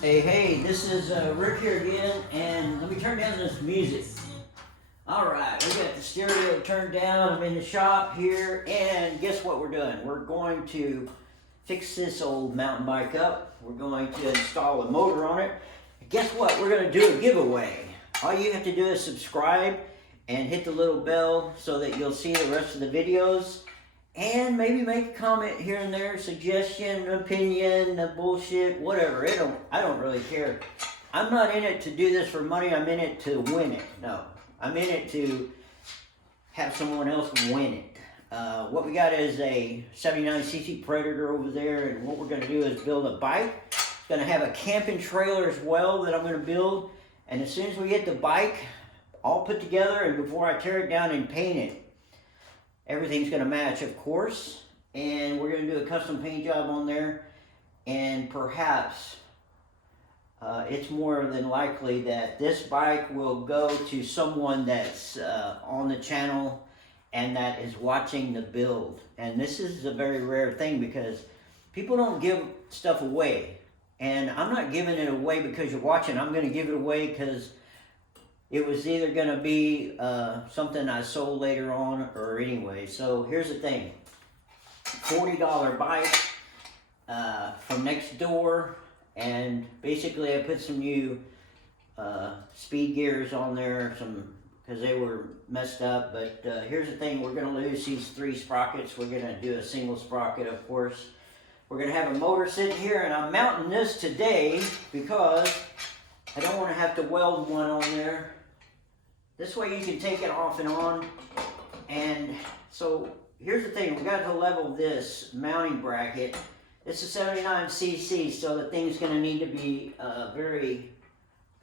Hey, this is Rick here again, and let me turn down this music. Alright, we got the stereo turned down, I'm in the shop here, and guess what we're doing? We're going to fix this old mountain bike up. We're going to install a motor on it. Guess what? We're going to do a giveaway. All you have to do is subscribe and hit the little bell so that you'll see the rest of the videos. And maybe make a comment here and there, suggestion, opinion, bullshit, whatever. I don't really care. I'm not in it to do this for money. I'm in it to win it. No, I'm in it to have someone else win it. What we got is a 79cc Predator over there, and what we're going to do is build a bike. It's going to have a camping trailer as well that I'm going to build. And as soon as we get the bike all put together, and before I tear it down and paint it, everything's going to match, of course, and we're going to do a custom paint job on there, and perhaps it's more than likely that this bike will go to someone that's on the channel and that is watching the build. And this is a very rare thing because people don't give stuff away, and I'm not giving it away because you're watching. I'm going to give it away because it was either going to be something I sold later on or anyway. So here's the thing. $40 bike from next door. And basically I put some new speed gears on there, because they were messed up. But here's the thing. We're going to lose these 3 sprockets. We're going to do a single sprocket, of course. We're going to have a motor sitting here. And I'm mounting this today because I don't want to have to weld one on there. This way you can take it off and on. And so here's the thing, we got to level this mounting bracket. It's a 79cc, so the thing's going to need to be very,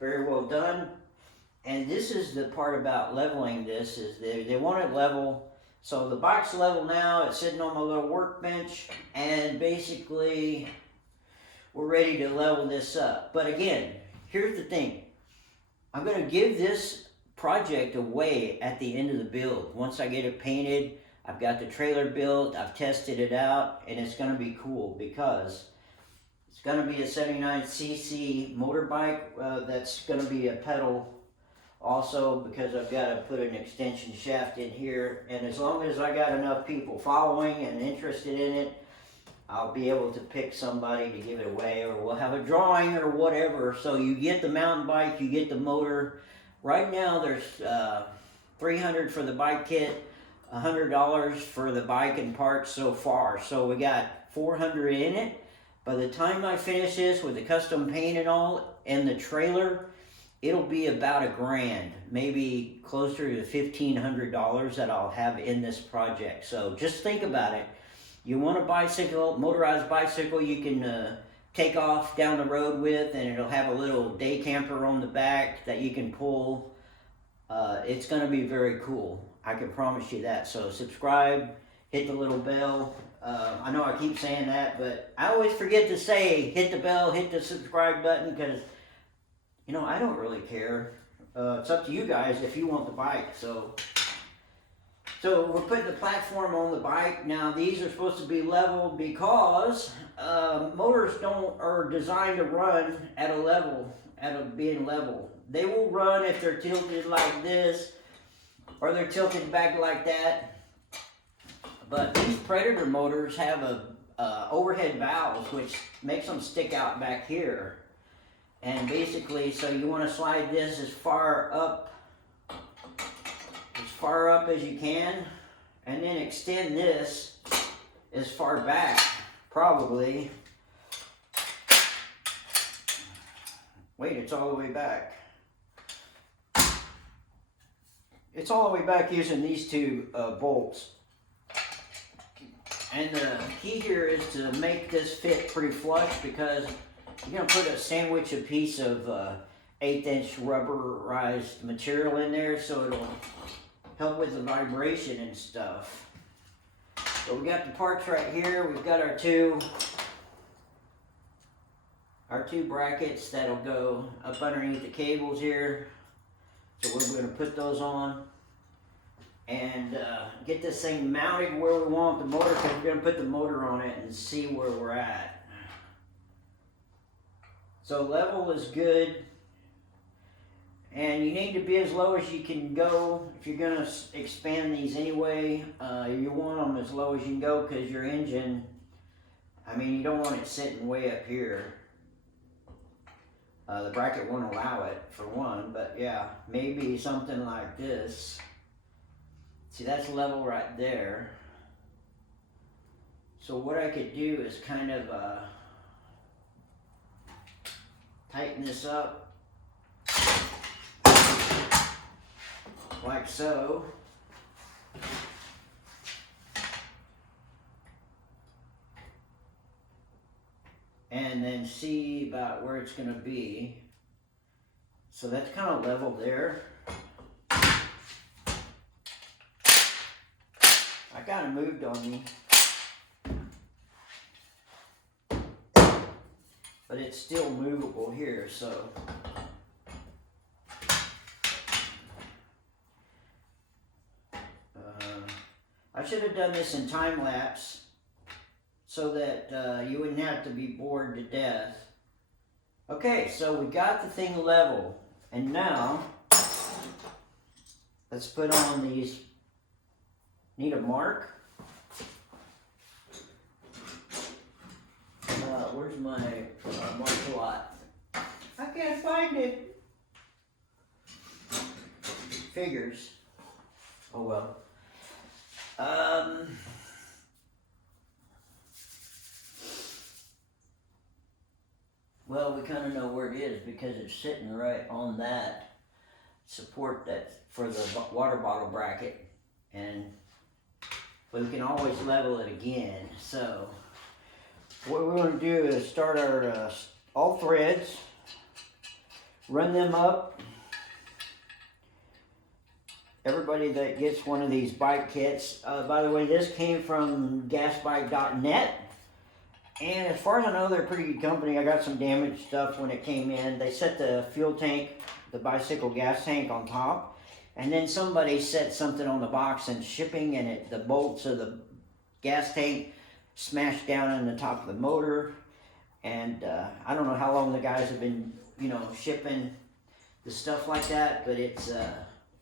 very well done. And this is the part about leveling this, is they want it level. So the bike's level now, it's sitting on my little workbench, and basically we're ready to level this up. But again, here's the thing, I'm going to give this project away at the end of the build. Once I get it painted, I've got the trailer built, I've tested it out, and it's going to be cool because it's going to be a 79cc motorbike that's going to be a pedal also, because I've got to put an extension shaft in here. And as long as I got enough people following and interested in it, I'll be able to pick somebody to give it away, or we'll have a drawing or whatever. So you get the mountain bike, you get the motor. Right now there's $300 for the bike kit, $100 for the bike and parts so far. So we got $400 in it. By the time I finish this with the custom paint and all, and the trailer, it'll be about $1,000, maybe closer to $1,500 that I'll have in this project. So just think about it. You want a bicycle, motorized bicycle, you can take off down the road with, and it'll have a little day camper on the back that you can pull. It's going to be very cool. I can promise you that. So subscribe, hit the little bell. I know I keep saying that, but I always forget to say hit the bell, hit the subscribe button, because, you know, I don't really care. It's up to you guys if you want the bike. So we're putting the platform on the bike. Now these are supposed to be level because motors are designed to run at a level, being level. They will run if they're tilted like this, or they're tilted back like that. But these Predator motors have overhead valves, which makes them stick out back here. And basically, so you want to slide this as far up as you can, and then extend this as far back, probably. Wait, it's all the way back. It's all the way back using these 2 bolts. And the key here is to make this fit pretty flush, because you're going to put a piece of 1/8" rubberized material in there, so it'll help with the vibration and stuff. So we got the parts right here. We've got our two brackets that'll go up underneath the cables here. So we're going to put those on and get this thing mounted where we want the motor, because we're going to put the motor on it and see where we're at. So level is good. And you need to be as low as you can go. If you're going to expand these anyway, you want them as low as you can go because your engine, I mean, you don't want it sitting way up here. The bracket won't allow it, for one, but yeah, maybe something like this. See, that's level right there. So what I could do is kind of tighten this up, like so. And then see about where it's going to be. So that's kind of level there. I got it moved on me. But it's still movable here, so. I should have done this in time lapse so that you wouldn't have to be bored to death. Okay, so we got the thing level, and now let's put on these. Need a mark? Where's my mark lot? I can't find it. Figures. Oh well. Well, we kind of know where it is because it's sitting right on that support that for the water bottle bracket, but we can always level it again. So what we're going to do is start our all threads, run them up. Everybody that gets one of these bike kits, by the way, this came from gasbike.net. And as far as I know, they're a pretty good company. I got some damaged stuff when it came in. They set the fuel tank, the bicycle gas tank on top. And then somebody set something on the box and shipping, and the bolts of the gas tank smashed down in the top of the motor. And I don't know how long the guys have been, shipping the stuff like that. But it's,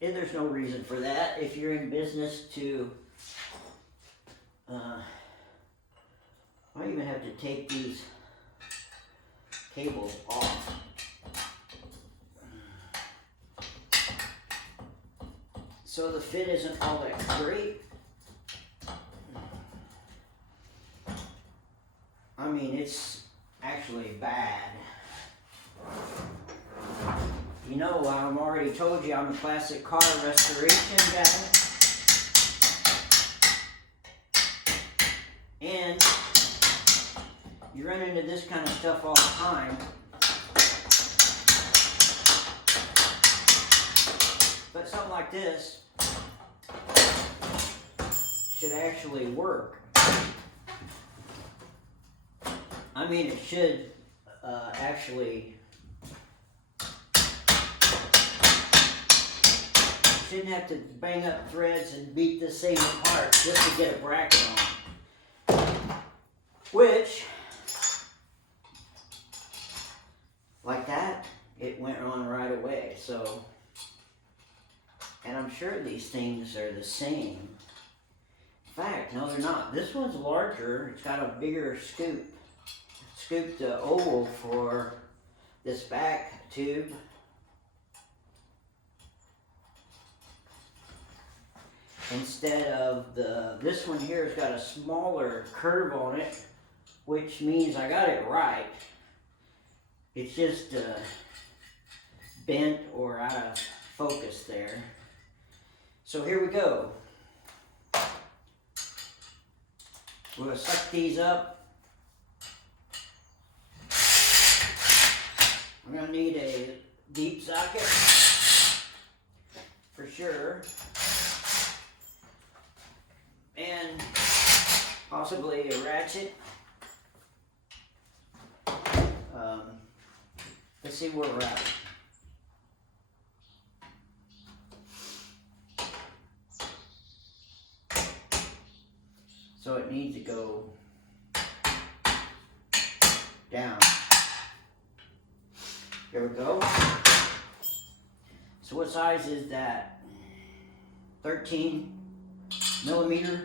there's no reason for that. If you're in business to... I even have to take these cables off. So the fit isn't all that great. I mean, it's actually bad. I've already told you I'm a classic car restoration guy. And you run into this kind of stuff all the time. But something like this should actually work. I mean, it should actually... shouldn't have to bang up threads and beat this thing apart just to get a bracket on. Which... like that, it went on right away. So, and I'm sure these things are the same. In fact, no, they're not. This one's larger. It's got a bigger scoop. Scooped oval for this back tube. Instead of this one here has got a smaller curve on it, which means I got it right. It's just bent or out of focus there. So here we go. We're going to suck these up. I'm going to need a deep socket for sure. And possibly a ratchet. Let's see where we're at. So it needs to go down. There we go. So what size is that? 13 millimeter.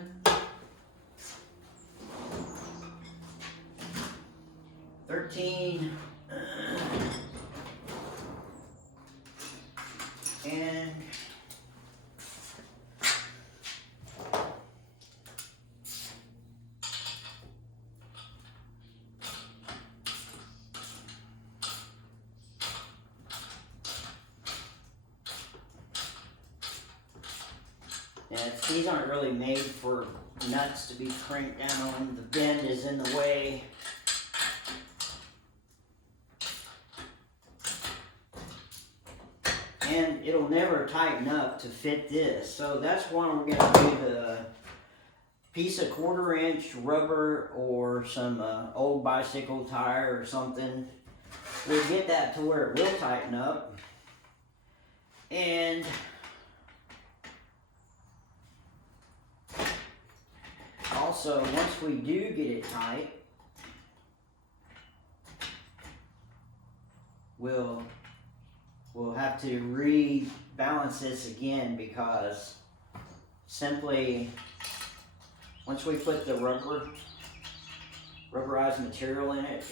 And these aren't really made for nuts to be cranked down on. The bend is in the way. And it'll never tighten up to fit this. So that's why we're going to do the piece of 1/4 inch rubber or some old bicycle tire or something. We'll get that to where it will tighten up. And also, once we do get it tight, we'll have to rebalance this again, because simply once we put the rubberized material in it,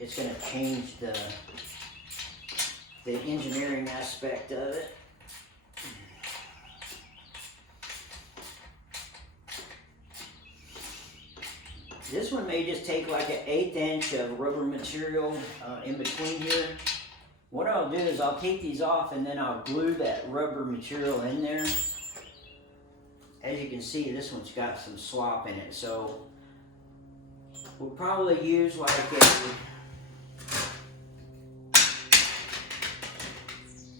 it's going to change the engineering aspect of it. This one may just take like an 1/8 inch of rubber material in between here. What I'll do is I'll take these off and then I'll glue that rubber material in there. As you can see, this one's got some slop in it, so we'll probably use like a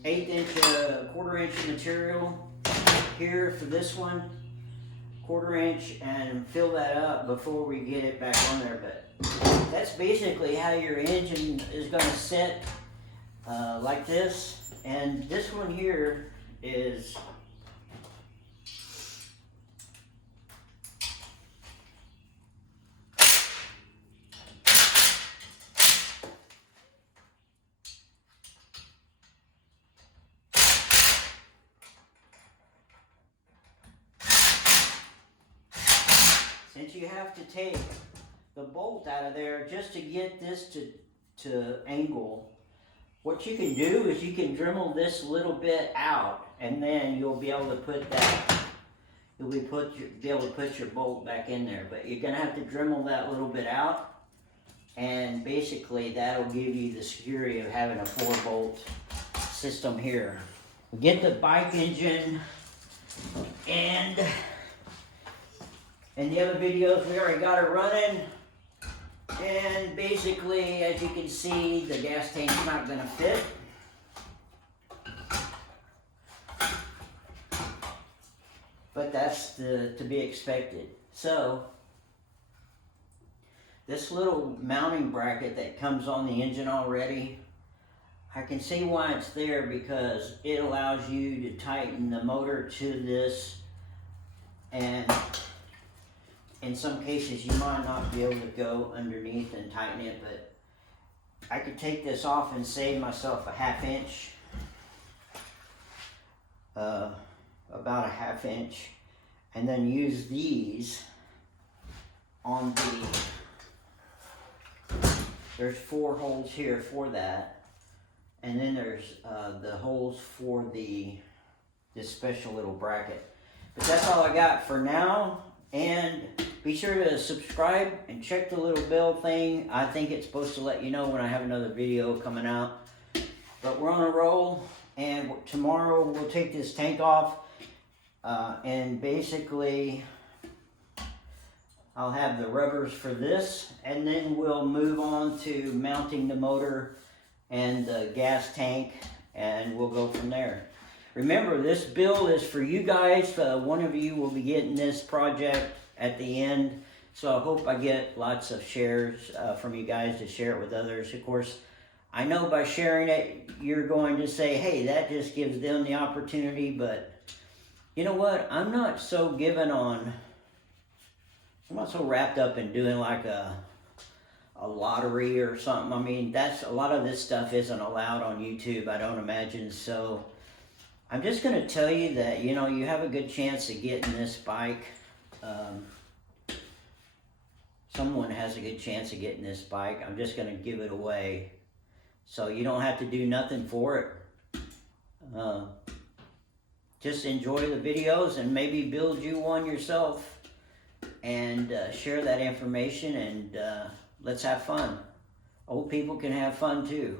1/8 inch, 1/4 inch material here for this one. 1/4 inch, and fill that up before we get it back on there. But that's basically how your engine is going to sit, like this. And this one here is since you have to take the bolt out of there just to get this to angle, what you can do is you can Dremel this little bit out, and then you'll be able to put that, be able to put your bolt back in there. But you're gonna have to Dremel that little bit out, and basically that'll give you the security of having a 4-bolt system here. We get the bike engine, and in the other videos we already got it running. And basically, as you can see, the gas tank's not going to fit. But that's to be expected. So, this little mounting bracket that comes on the engine already, I can see why it's there, because it allows you to tighten the motor to this, and in some cases you might not be able to go underneath and tighten it, but I could take this off and save myself a 1/2 inch, about a 1/2 inch, and then use these on there's 4 holes here for that, and then there's the holes for this special little bracket. But that's all I got for now. And be sure to subscribe and check the little bell thing. I think it's supposed to let you know when I have another video coming out. But we're on a roll, and tomorrow we'll take this tank off, and basically I'll have the rubbers for this, and then we'll move on to mounting the motor and the gas tank, and we'll go from there. Remember, this build is for you guys. One of you will be getting this project at the end. So I hope I get lots of shares from you guys to share it with others. Of course, I know by sharing it, you're going to say, hey, that just gives them the opportunity. But you know what? I'm not so wrapped up in doing like a a lottery or something. I mean, that's a lot of this stuff isn't allowed on YouTube, I don't imagine. So I'm just going to tell you that, you know, you have a good chance of getting this bike. Someone has a good chance of getting this bike. I'm just going to give it away. So you don't have to do nothing for it. Just enjoy the videos and maybe build you one yourself, and share that information, and let's have fun. Old people can have fun too.